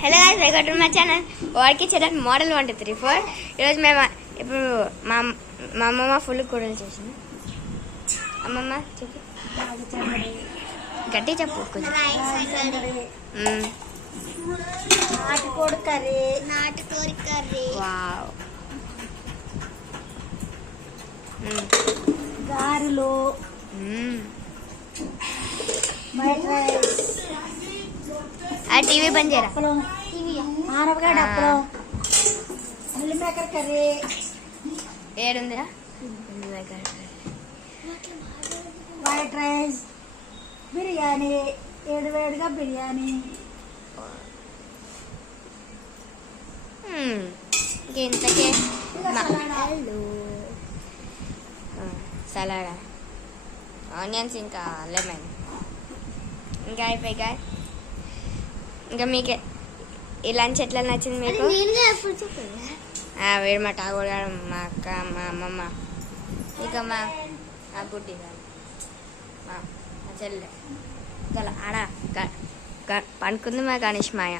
Hello guys, welcome to my channel వాడికి చెల్లెలు model 1 2 3 4. ఈరోజు మేము ఇప్పుడు మా అమ్మమ్మ ఫుల్ కూరలు చేసింది. అమ్మమ్మ చెప్పు, గట్టి చెప్పు కొంచెం. నాటుకోడి కర్రీ వావ్. గారెలు వైట్ రైస్ ఆ టీవీ బంద్ చేయరా. ఆనపకాయ అప్పలం మిల్లిమేకర్ కర్రీ ఏడుందిరా వైట్ రైస్ బిర్యానీ వేడిగా బిర్యానీ ఇంతకే సలాడా, ఆనియన్స్, ఇంకా లెమన్, ఇంకా అయిపోయి. ఇంకా మీకు ఈ లంచ్ ఎట్లా నచ్చింది మీకు? వీడు మా టాగోడు గారు, మా అక్క, మా అమ్మమ్మ, ఇంకా మా బుడ్డి గారు, మా చెల్లె. ఆడ పనుకుంది మా గణేష్ మాయ.